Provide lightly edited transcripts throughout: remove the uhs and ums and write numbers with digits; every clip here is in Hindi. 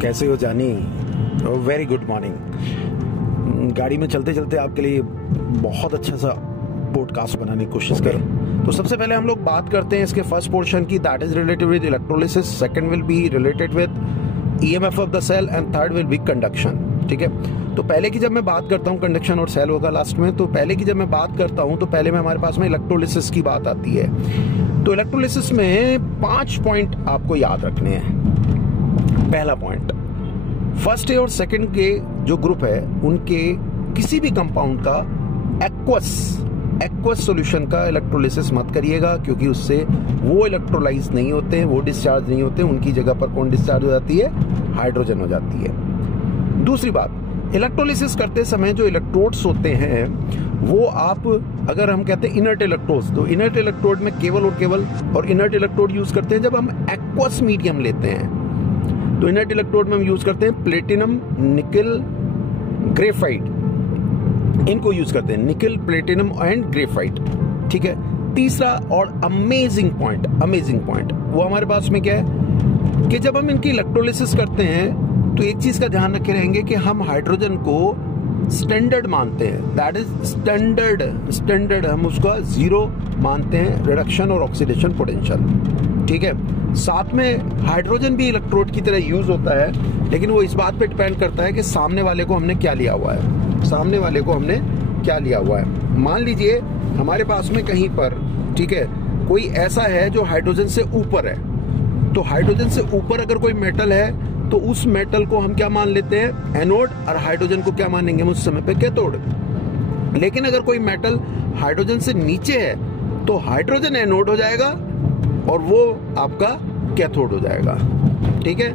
कैसे हो जानी? Very good morning. गाड़ी में चलते चलते आपके लिए बहुत अच्छा सा पॉडकास्ट बनाने की कोशिश करें। तो सबसे पहले हम लोग बात करते हैं इसके फर्स्ट पोर्शन की, that is related with electrolysis, second will be related with EMF of the cell and third will be conduction. ठीक है, तो पहले की जब मैं बात करता हूँ, कंडक्शन और सेल होगा लास्ट में, तो पहले की जब मैं बात करता हूँ तो पहले में हमारे पास में इलेक्ट्रोलिसिस की बात आती है। तो इलेक्ट्रोलिसिस में 5 पॉइंट आपको याद रखने हैं। पहला पॉइंट, फर्स्ट और सेकंड के जो ग्रुप है उनके किसी भी कंपाउंड का एक्वस सॉल्यूशन का इलेक्ट्रोलिसिस मत करिएगा, क्योंकि उससे वो इलेक्ट्रोलाइज नहीं होते हैं, वो डिस्चार्ज नहीं होते, उनकी जगह पर कौन डिस्चार्ज हो जाती है? हाइड्रोजन हो जाती है। दूसरी बात, इलेक्ट्रोलिसिस करते समय जो इलेक्ट्रोड्स होते हैं वो आप, अगर हम कहते हैं इनर्ट इलेक्ट्रोड्स, तो इनर्ट इलेक्ट्रोड में केवल और इनर्ट इलेक्ट्रोड यूज करते हैं जब हम एक्वस मीडियम लेते हैं। तो इनर्ट इलेक्ट्रोड में हम यूज करते हैं प्लेटिनम, निकल, ग्रेफाइट, इनको यूज करते हैं, निकल, प्लेटिनम एंड ग्रेफाइट। ठीक है, तीसरा और अमेजिंग पॉइंट वो हमारे पास में क्या है कि जब हम इनकी इलेक्ट्रोलिसिस करते हैं तो एक चीज का ध्यान रखे रहेंगे कि हम हाइड्रोजन को स्टैंडर्ड मानते हैं, दैट इज स्टैंडर्ड हम उसका 0 मानते हैं, रिडक्शन और ऑक्सीडेशन पोटेंशियल। ठीक है, साथ में हाइड्रोजन भी इलेक्ट्रोड की तरह यूज होता है, लेकिन वो इस बात पे डिपेंड करता है कि सामने वाले को हमने क्या लिया हुआ है। मान लीजिए हमारे पास में कहीं पर, ठीक है, कोई ऐसा है जो हाइड्रोजन से ऊपर है, तो हाइड्रोजन से ऊपर अगर कोई मेटल है तो उस मेटल को हम क्या मान लेते हैं? एनोड, और हाइड्रोजन को क्या मानेंगे हम उस समय पे? कैथोड। लेकिन अगर कोई मेटल हाइड्रोजन से नीचे है तो हाइड्रोजन एनोड हो जाएगा और वो आपका कैथोड हो जाएगा। ठीक है,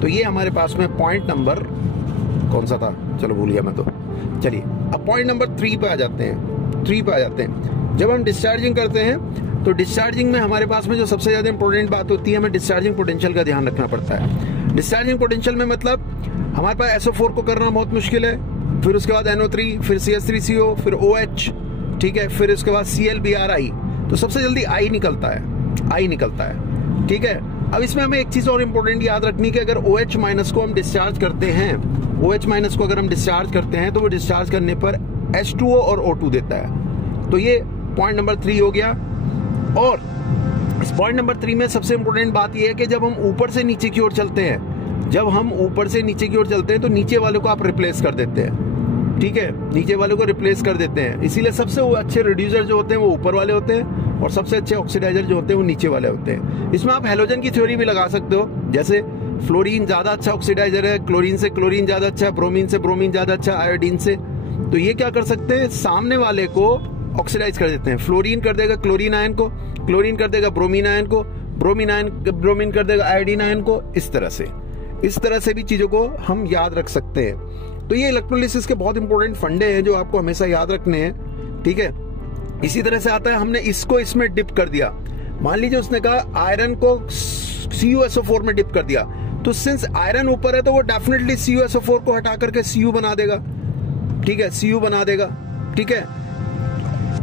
तो ये हमारे पास में पॉइंट नंबर कौन सा था, चलो भूल गया मैं तो। चलिए अब पॉइंट नंबर 3 पे आ जाते हैं। जब हम डिस्चार्जिंग करते हैं तो डिस्चार्जिंग में हमारे पास में जो सबसे ज्यादा इंपॉर्टेंट बात होती है, हमें डिस्चार्जिंग पोटेंशियल का ध्यान रखना पड़ता है। डिस्चार्जिंग पोटेंशियल में मतलब हमारे पास SO4 को करना बहुत मुश्किल है, फिर उसके बाद NO3, फिर CH3CO, फिर OH, ठीक है, फिर उसके बाद ClBrI, तो सबसे जल्दी I निकलता है। ठीक है, अब इसमें हमें एक चीज और इंपॉर्टेंट याद रखनी कि अगर OH माइनस को हम डिस्चार्ज करते हैं, तो वो डिस्चार्ज करने पर H2O और O2 देता है। तो ये पॉइंट नंबर 3 हो गया। और इस पॉइंट नंबर 3 में सबसे इंपॉर्टेंट बात यह है कि जब हम ऊपर से नीचे की ओर चलते हैं, तो नीचे वाले को आप रिप्लेस कर देते हैं। ठीक है, नीचे वाले को रिप्लेस कर देते हैं, इसीलिए सबसे अच्छे रिड्यूसर जो होते हैं वो ऊपर वाले होते हैं और सबसे अच्छे ऑक्सीडाइजर जो होते हैं वो नीचे वाले होते हैं। इसमें आप हैलोजन की थ्योरी भी लगा सकते हो, जैसे फ्लोरीन ज्यादा अच्छा ऑक्सीडाइजर है, क्लोरीन से क्लोरीन ज्यादा अच्छा, ब्रोमीन से ब्रोमीन ज्यादा अच्छा, आयोडीन से। तो ये क्या कर सकते हैं, सामने वाले को ऑक्सीडाइज कर देते हैं। फ्लोरीन कर देगा क्लोरीन आयन को, क्लोरीन कर देगा ब्रोमीन आयन को, ब्रोमीन कर देगा आयोडीन आयन को। इस तरह से भी चीजों को हम याद रख सकते हैं। तो ये इलेक्ट्रोलिसिस के बहुत इंपॉर्टेंट फंडे हैं जो आपको हमेशा याद रखने हैं। ठीक है, इसी तरह से आता है, हमने इसको इसमें डिप कर दिया, मान लीजिए उसने कहा आयरन को CuSO4 में डिप कर दिया, तो सिंस आयरन ऊपर है तो वो डेफिनेटली CuSO4 को हटा करके Cu बना देगा। ठीक है, Cu बना देगा। ठीक है,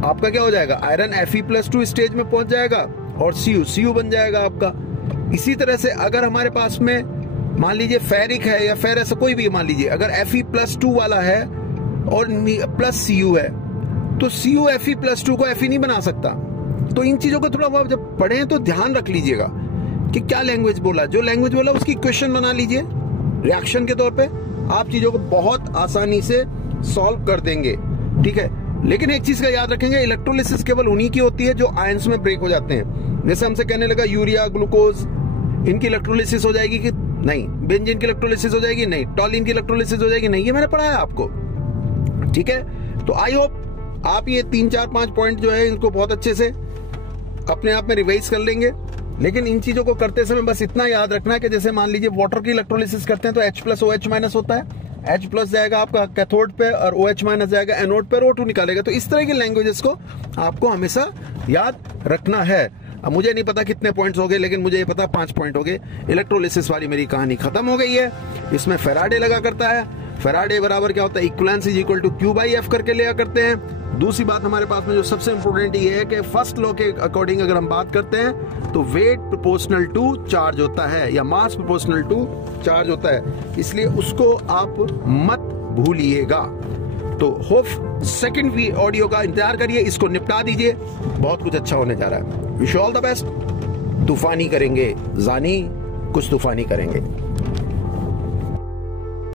आपका क्या हो जाएगा, आयरन Fe+2 स्टेज में पहुंच जाएगा और Cu बन जाएगा आपका। इसी तरह से अगर हमारे पास में मान लीजिए फेरिक है या फेरस, कोई भी मान लीजिए, अगर Fe+2 वाला है और प्लस Cu है, तो Cu Fe+2 को Fe नहीं बना सकता। तो इन चीजों को थोड़ा बहुत जब पढ़ें तो ध्यान रख लीजिएगा कि क्या लैंग्वेज बोला, जो लैंग्वेज बोला उसकी इक्वेशन बना लीजिए रिएक्शन के तौर पे, आप चीजों को बहुत आसानी से सॉल्व कर देंगे। ठीक है, लेकिन एक चीज का याद रखेंगे, इलेक्ट्रोलिसिस केवल उन्हीं की होती है जो आयंस में ब्रेक हो जाते हैं। जैसे हमसे कहने लगा यूरिया, ग्लूकोज, इनकी इलेक्ट्रोलिसिस हो जाएगी कि नहीं, बेंजीन की इलेक्ट्रोलिसिस हो जाएगी नहीं, टॉलिन की इलेक्ट्रोलिसिस हो जाएगी नहीं, ये मैंने पढ़ाया आपको। ठीक है, तो आई होप आप ये 3, 4, 5 पॉइंट जो है इनको बहुत अच्छे से अपने आप में रिवाइज कर लेंगे। लेकिन इन चीजों को करते समय बस इतना याद रखना है कि जैसे मान लीजिए वाटर की इलेक्ट्रोलिसिस करते हैं तो H+OH- होता है, H+ जाएगा आपका कैथोड पे और OH- जाएगा एनोड पे, O2 निकालेगा। तो इस तरह की लैंग्वेजेस को आपको हमेशा याद रखना है। अब मुझे नहीं पता कितने पॉइंट्स हो गए, लेकिन मुझे ये पता 5 पॉइंट हो गए। इलेक्ट्रोलिसिस वाली मेरी कहानी खत्म हो गई है। इसमें फेराडे लगा करता है, फेराडे बराबर क्या होता है, equivalence is equal to Q/F करके लिया करते हैं। दूसरी बात हमारे पास में जो सबसे इंपॉर्टेंट ये है कि फर्स्ट लॉ के अकॉर्डिंग अगर हम बात करते हैं तो वेट प्रोपोर्शनल टू चार्ज होता है या मास प्रोपोर्शनल टू चार्ज होता है, इसलिए उसको आप मत भूलिएगा। तो होप सेकंड ऑडियो का इंतजार करिए, इसको निपटा दीजिए, बहुत कुछ अच्छा होने जा रहा है। Wish all the best. तूफानी करेंगे जानी, कुछ तूफानी करेंगे।